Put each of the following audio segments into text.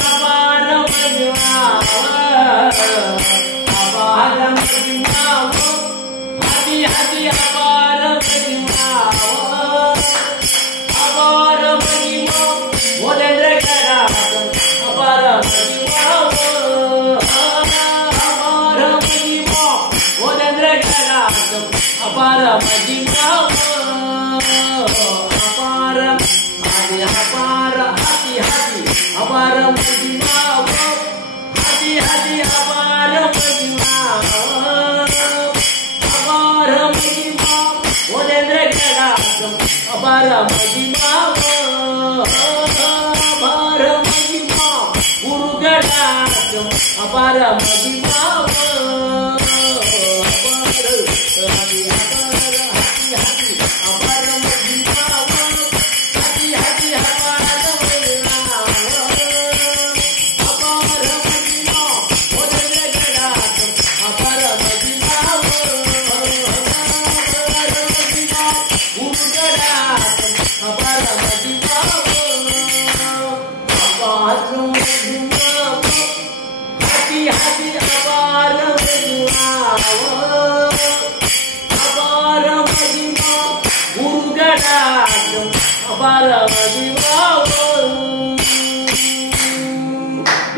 அபார மகிமாவோ அபார மகிமாவோ ஹதி ஹதி அபார மகிமாவோ அபார மகிமா மோதேந்திர கடாகம் அபார மகிமாவோ அபார மகிமா மோதேந்திர கடாகம் அபார மகிமாவோ அபார ஹதி அபார ஹதி ஹதி அபார மகிமாவோ ஹதி ஹதி அபார மகிமாவோ அபார மகிமா மோதேந்திர கடாகம் அபார மகிமாவோ அபார மகிமா குரு கடாகம் அபார மகிமாவோ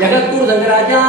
जगद्गुरु संगराजा